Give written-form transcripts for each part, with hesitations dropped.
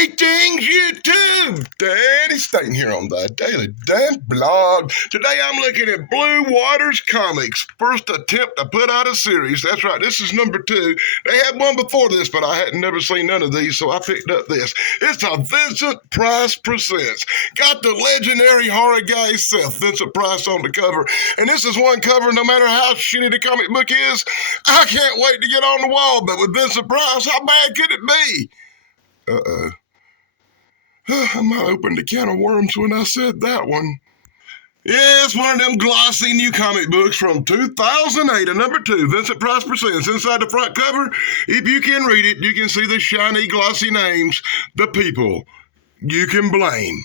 Greetings, YouTube! Danny Stain here on the Daily Dan Blog. Today I'm looking at Blue Waters Comics' first attempt to put out a series. That's right, this is number 2. They had one before this, but I hadn't never seen none of these, so I picked up this. It's a Vincent Price Presents. Got the legendary horror guy himself, Vincent Price, on the cover. And this is one cover, no matter how shitty the comic book is, I can't wait to get on the wall. But with Vincent Price, how bad could it be? I might open the can of worms when I said that one. Yeah, it's one of them glossy new comic books from 2008, a number 2, Vincent Price Presents. Inside the front cover, if you can read it, you can see the shiny, glossy names, the people you can blame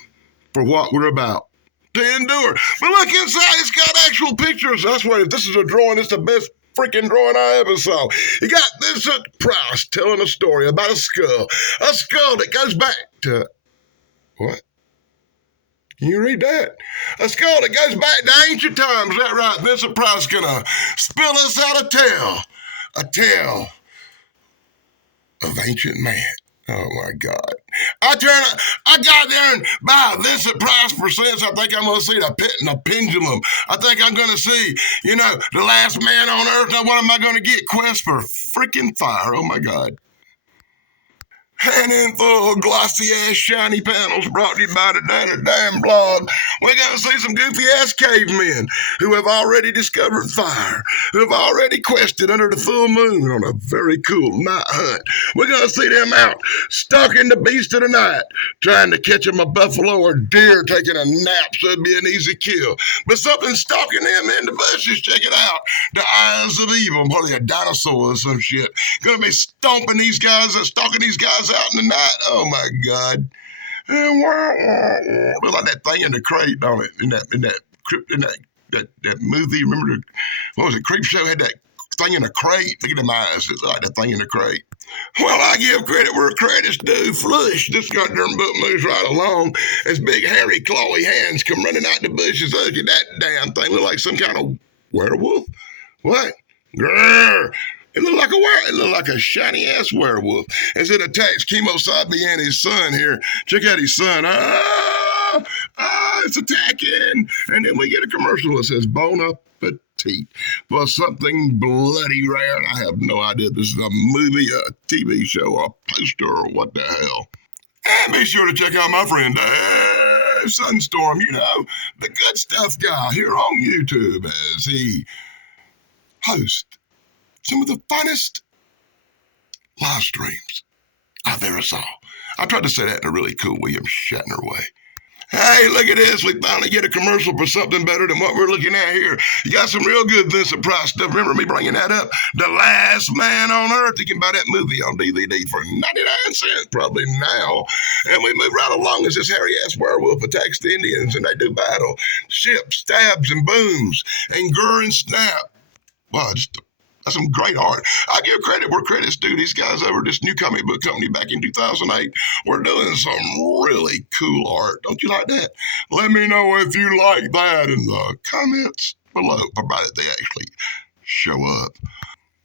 for what we're about to endure. But look inside, it's got actual pictures. I swear, if this is a drawing, it's the best freaking drawing I ever saw. You got Vincent Price telling a story about a skull that goes back to... What? Can you read that? A skull that goes back to ancient times. Is that right? Vincent Price gonna spill us out a tale of ancient man. Oh my God. I got there and by Vincent Price Presents, I think I'm gonna see the pit and the pendulum. I think I'm gonna see, the last man on earth. Now what am I gonna get? Quest for freaking fire. Oh my God. And in full glossy-ass shiny panels brought to you by the Daily Damn Blog, we're going to see some goofy-ass cavemen who have already discovered fire, who have already quested under the full moon on a very cool night hunt. We're going to see them out stalking the beast of the night, trying to catch them a buffalo or deer taking a nap so it'd be an easy kill. But something's stalking them in the bushes. Check it out. The eyes of evil, probably a dinosaur or some shit. Going to be stalking these guys out in the night. Oh my God. Look like that thing in the crate, don't it? In that movie, remember what was it? Creep Show had that thing in a crate. Look at them eyes. It's like that thing in the crate. Well, I give credit where credit's due. Flush. This goddamn book moves right along as big, hairy, clawy hands come running out the bushes. Look at that damn thing. Look like some kind of werewolf. What? Grrr. It looked like a shiny-ass werewolf. As it attacks Kemosabe and his son here. Check out his son. It's attacking. And then we get a commercial that says, Bon Appetit, for something bloody rare. And I have no idea if this is a movie, a TV show, a poster, or what the hell. And be sure to check out my friend, Sunstorm, the good stuff guy here on YouTube as he hosts some of the funnest live streams I've ever saw. I tried to say that in a really cool William Shatner way. Hey, look at this. We finally get a commercial for something better than what we're looking at here. You got some real good Vincent Price stuff. Remember me bringing that up? The Last Man on Earth. You can buy that movie on DVD for 99 cents probably now. And we move right along as this hairy-ass werewolf attacks the Indians and they do battle. Ships, stabs, and booms, and grr and snap. Wow, that's some great art. I give credit where credit's due. These guys over this new comic book company back in 2008 were doing some really cool art. Don't you like that? Let me know if you like that in the comments below, provided they actually show up.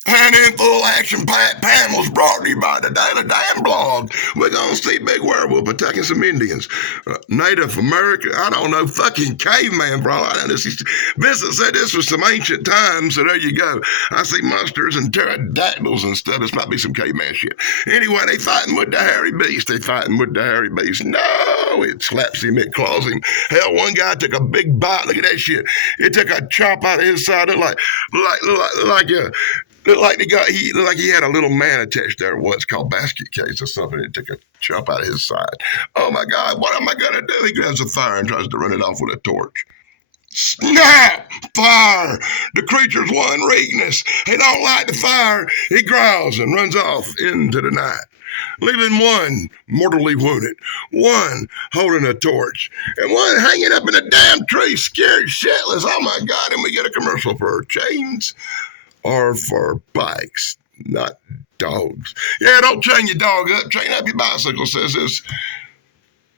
And in full action-packed panels brought to you by the Daily Damn Blog, we're going to see Big Werewolf attacking some Indians. Native American, I don't know, fucking caveman, bro. Vincent said this was some ancient times, so there you go. I see monsters and pterodactyls and stuff. This might be some caveman shit. Anyway, they fighting with the hairy beast. No, it slaps him, it claws him. Hell, one guy took a big bite. Look at that shit. It took a chop out of his side. Looked like he had a little man attached there once called basket case or something. It took a chop out of his side. Oh my God, what am I gonna do? He grabs a fire and tries to run it off with a torch. Snap! Fire! The creature's one weakness. He don't like the fire. He growls and runs off into the night, leaving one mortally wounded, one holding a torch, and one hanging up in a damn tree, scared shitless. Oh my God, and we get a commercial for chains or for bikes, not dogs. Yeah, don't chain your dog up. Chain up your bicycle, says this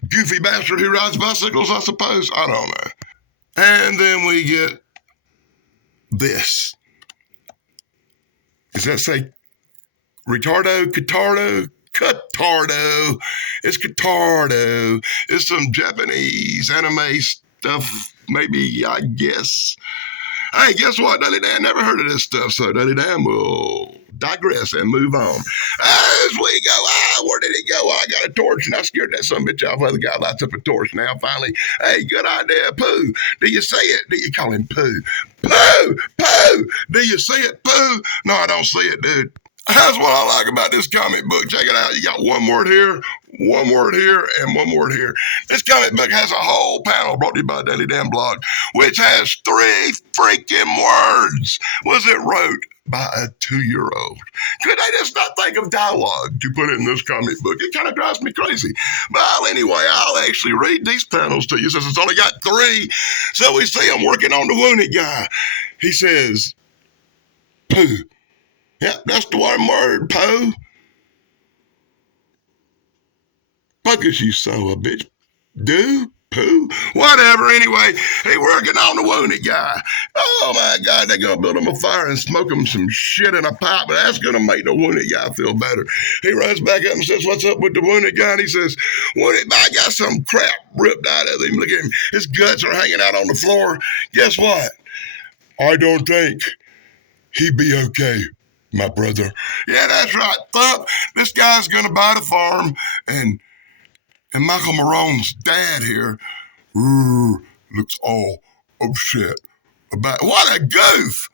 goofy bastard who rides bicycles, I suppose. I don't know. And then we get this. Does that say retardo, catardo, Catardo. It's Catardo. It's some Japanese anime stuff, maybe, I guess. Hey, guess what, Dudley Dan? Never heard of this stuff, so Dudley Dan will digress and move on. As we go, where did he go? I got a torch, and I scared that son of a bitch off. Well, the guy lights up a torch now, finally. Hey, good idea, Pooh. Do you see it? Do you call him Pooh? Pooh! Pooh! Do you see it, Pooh? No, I don't see it, dude. That's what I like about this comic book. Check it out. You got one word here, one word here, and one word here. This comic book has a whole panel brought to you by Daily Damn Blog, which has 3 freaking words. Was it wrote by a 2-year-old? Could I just not think of dialogue to put in this comic book? It kind of drives me crazy. Well, anyway, I'll actually read these panels to you since it's only got 3. So we see him working on the wounded guy. He says, Pooh. Yep, that's the one word, Pooh. Focus, you son of a bitch. Do? Pooh? Whatever, anyway. He working on the wounded guy. Oh, my God, they're going to build him a fire and smoke him some shit in a pipe, but that's going to make the wounded guy feel better. He runs back up and says, what's up with the wounded guy? And he says, wounded guy got some crap ripped out of him. Look at him. His guts are hanging out on the floor. Guess what? I don't think he'd be okay, my brother. Yeah, that's right, Thump. This guy's going to buy the farm, and Michael Marone's dad here looks all upset about. What a goof!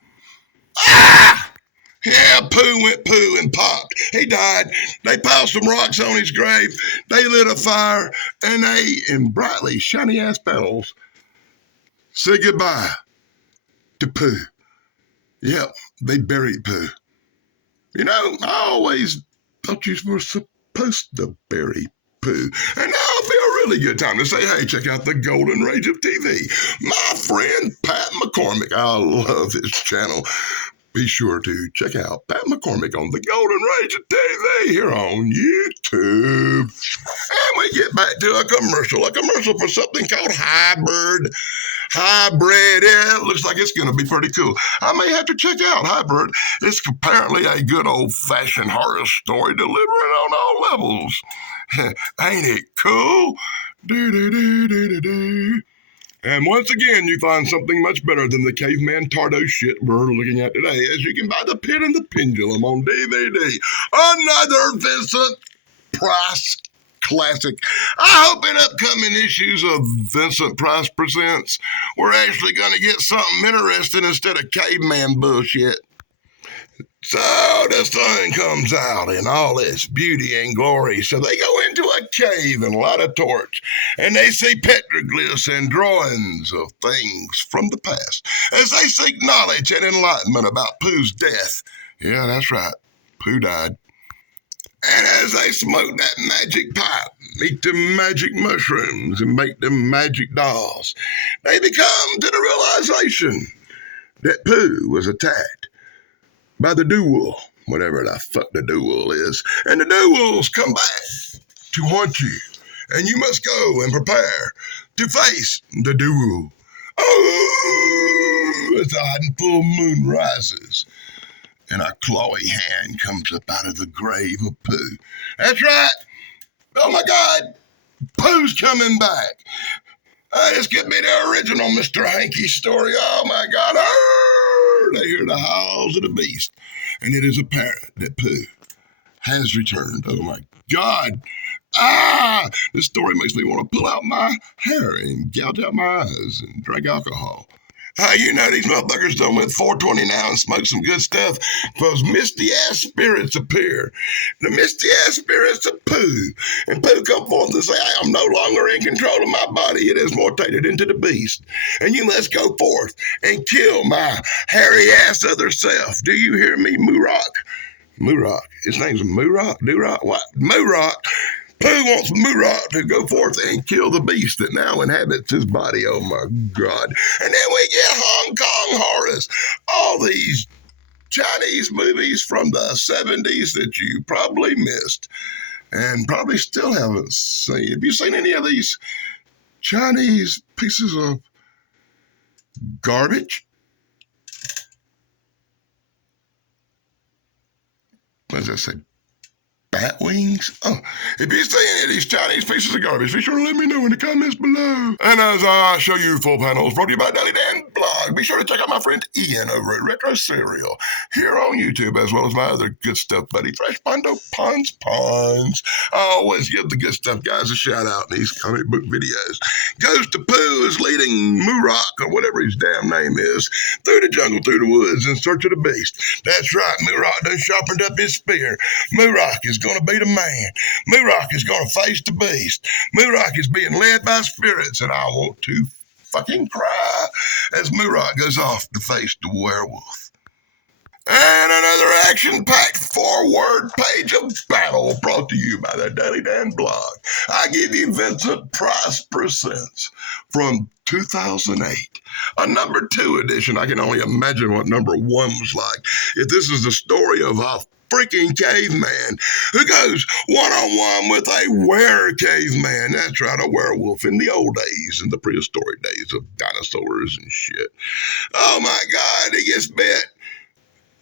Ah! Yeah, Pooh went poo and popped. He died. They piled some rocks on his grave. They lit a fire, and they, in brightly shiny ass petals, said goodbye to Pooh. Yep, they buried Pooh. You know, I always thought you were supposed to bury Pooh. And now would be a really good time to say, hey, check out the Golden Rage of TV. My friend Pat McCormick. I love his channel. Be sure to check out Pat McCormick on the Golden Rage of TV here on YouTube. And we get back to a commercial for something called Hybrid. Hybrid, yeah, it looks like it's going to be pretty cool. I may have to check out Hybrid. It's apparently a good old-fashioned horror story delivering on all levels. Ain't it cool? Do-do-do-do-do-do. And once again, you find something much better than the caveman Tardo shit we're looking at today, as you can buy The Pit and the Pendulum on DVD. Another Vincent Price classic. I hope in upcoming issues of Vincent Price Presents, we're actually going to get something interesting instead of caveman bullshit. So the sun comes out in all its beauty and glory. So they go into a cave and light a torch, and they see petroglyphs and drawings of things from the past as they seek knowledge and enlightenment about Pooh's death. Yeah, that's right. Pooh died. And as they smoke that magic pipe, eat the magic mushrooms, and make them magic dolls, they become to the realization that Pooh was attacked by the Duel, whatever the fuck the Duel is. And the Duels come back to haunt you, and you must go and prepare to face the Duel. Oh, as the hot and full moon rises, and a clawy hand comes up out of the grave of Pooh. That's right. Oh, my God. Pooh's coming back. This could be the original Mr. Hanky story. Oh, my God. They hear the howls of the beast, and it is apparent that Pooh has returned. Oh, my God. This story makes me want to pull out my hair and gouge out my eyes and drink alcohol. You know these motherfuckers done went 420 now and smoked some good stuff because misty-ass spirits appear. The misty-ass spirits of Pooh. And Pooh come forth and say, I am no longer in control of my body. It is mutated into the beast. And you must go forth and kill my hairy-ass other self. Do you hear me, Moorock? Moorock. His name's Moorock? Doorock? What? Moorock. Pooh wants Moorock to go forth and kill the beast that now inhabits his body. Oh, my God. And then we get Hong Kong horrors. All these Chinese movies from the 70s that you probably missed and probably still haven't seen. Have you seen any of these Chinese pieces of garbage? What does that say? bat wings? Oh, if you see any of these Chinese pieces of garbage, be sure to let me know in the comments below. And as I show you full panels brought to you by Daily Dan Blog, be sure to check out my friend Ian over at Retro Cereal here on YouTube, as well as my other good stuff buddy, Fresh Pondo Puns. I always give the good stuff guys a shout out in these comic book videos. Goes to Pooh is leading Murok, or whatever his damn name is, through the jungle, through the woods, in search of the beast. That's right, Murok done sharpened up his spear. Murok is gonna be the man. Murok is gonna face the beast. Murok is being led by spirits, and I want to fucking cry as Murok goes off to face the werewolf. And another action-packed forward page of battle brought to you by the Daily Dan Blog. I give you Vincent Price Presents from 2008, a number 2 edition. I can only imagine what number 1 was like. If this is the story of a freaking caveman who goes one-on-one with a were-caveman. That's right, a werewolf in the old days, in the prehistoric days of dinosaurs and shit. Oh my God, he gets bit.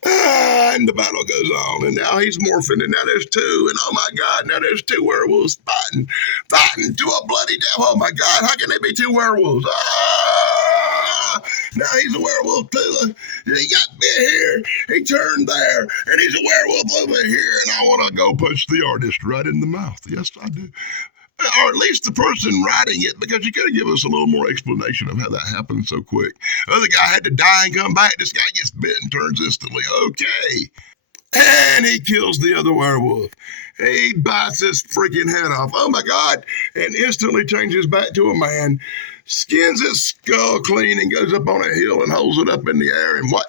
And the battle goes on, and now he's morphing, and now there's 2, and oh my God, now there's 2 werewolves fighting to a bloody death. Oh my God, how can there be 2 werewolves? Now he's a werewolf too. He got bit here, he turned there, and he's a werewolf over here, and I want to go punch the artist right in the mouth. Yes, I do. Or at least the person writing it, because you could have given us a little more explanation of how that happened so quick. The other guy had to die and come back. This guy gets bit and turns instantly. Okay. And he kills the other werewolf. He bites his freaking head off. Oh my God. And instantly changes back to a man, skins his skull clean and goes up on a hill and holds it up in the air. And what?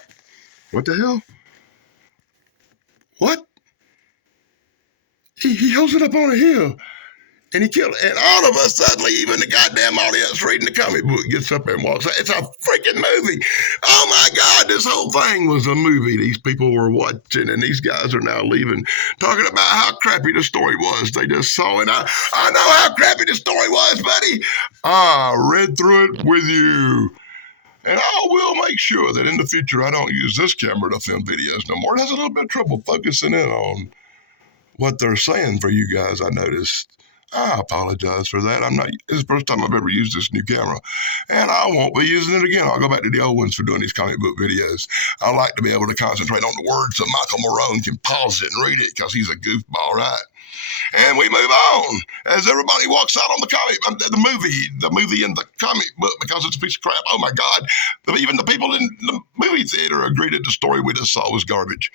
What the hell? What? He holds it up on a hill. And he killed it. And all of a sudden, even the goddamn audience reading the comic book gets up and walks out. It's a freaking movie. Oh my God, this whole thing was a movie these people were watching, and these guys are now leaving, talking about how crappy the story was. They just saw it. I know how crappy the story was, buddy. I read through it with you. And I will make sure that in the future I don't use this camera to film videos no more. It has a little bit of trouble focusing in on what they're saying for you guys, I noticed. I apologize for that. It's the first time I've ever used this new camera, and I won't be using it again. I'll go back to the old ones for doing these comic book videos. I like to be able to concentrate on the words so Michael Morone can pause it and read it, because he's a goofball, right? And we move on as everybody walks out on the movie and the comic book, because it's a piece of crap. Oh my God. Even the people in the movie theater agreed that the story we just saw was garbage.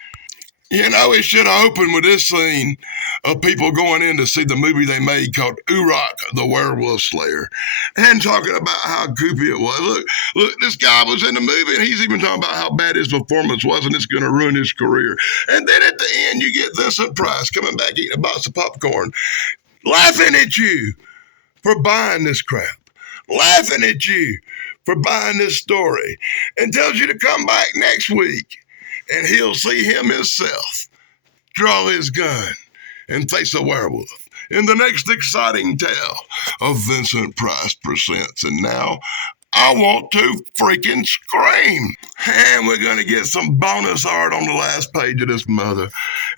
You know, it should have opened with this scene of people going in to see the movie they made called Urok, the Werewolf Slayer, and talking about how goofy it was. Look, this guy was in the movie, and he's even talking about how bad his performance was, and it's going to ruin his career. And then at the end, you get Vincent Price coming back eating a box of popcorn, laughing at you for buying this crap, laughing at you for buying this story, and tells you to come back next week. And he'll see him himself draw his gun and face a werewolf in the next exciting tale of Vincent Price Presents. And now I want to freaking scream. And we're going to get some bonus art on the last page of this mother.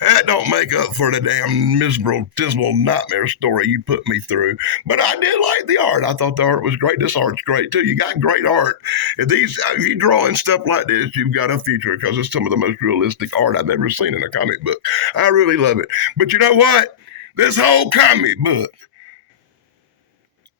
That don't make up for the damn miserable, dismal nightmare story you put me through. But I did like the art. I thought the art was great. This art's great, too. You got great art. If you draw in stuff like this, you've got a future, because it's some of the most realistic art I've ever seen in a comic book. I really love it. But you know what? This whole comic book,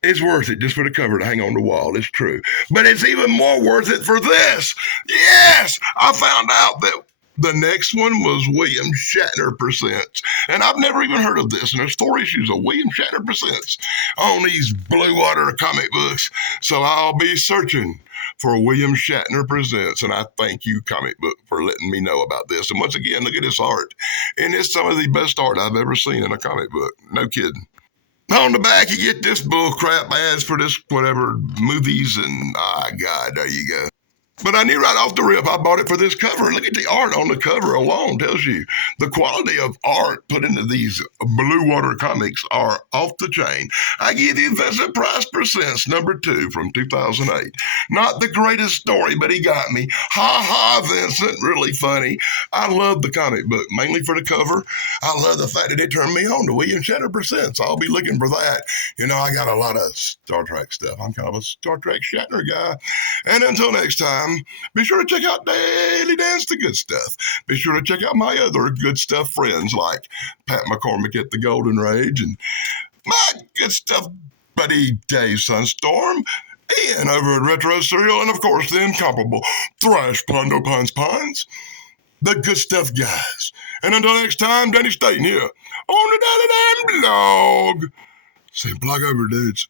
it's worth it just for the cover to hang on the wall. It's true. But it's even more worth it for this. Yes! I found out that the next one was William Shatner Presents. And I've never even heard of this. And there's 4 issues of William Shatner Presents on these Blue Water comic books. So I'll be searching for William Shatner Presents. And I thank you, comic book, for letting me know about this. And once again, look at this art. And it's some of the best art I've ever seen in a comic book. No kidding. On the back, you get this bull crap ads for this whatever movies, and God, there you go. But I knew right off the rip I bought it for this cover. Look at the art on the cover alone. Tells you the quality of art put into these Blue Water comics are off the chain. I give you Vincent Price Presents #2 from 2008. Not the greatest story, but he got me. Ha ha, Vincent. Really funny. I love the comic book, mainly for the cover. I love the fact that it turned me on to William Shatner Presents. I'll be looking for that. You know, I got a lot of Star Trek stuff. I'm kind of a Star Trek Shatner guy. And until next time, be sure to check out Daily Dance the Good Stuff. Be sure to check out my other good stuff friends like Pat McCormick at the Golden Rage and my good stuff buddy Dave Sunstorm, Ian over at Retro Serial, and of course the incomparable Thrash Pondo Puns, the good stuff guys. And until next time, Danny Staten here on the Daddy Damn Blog. Say blog over, dudes.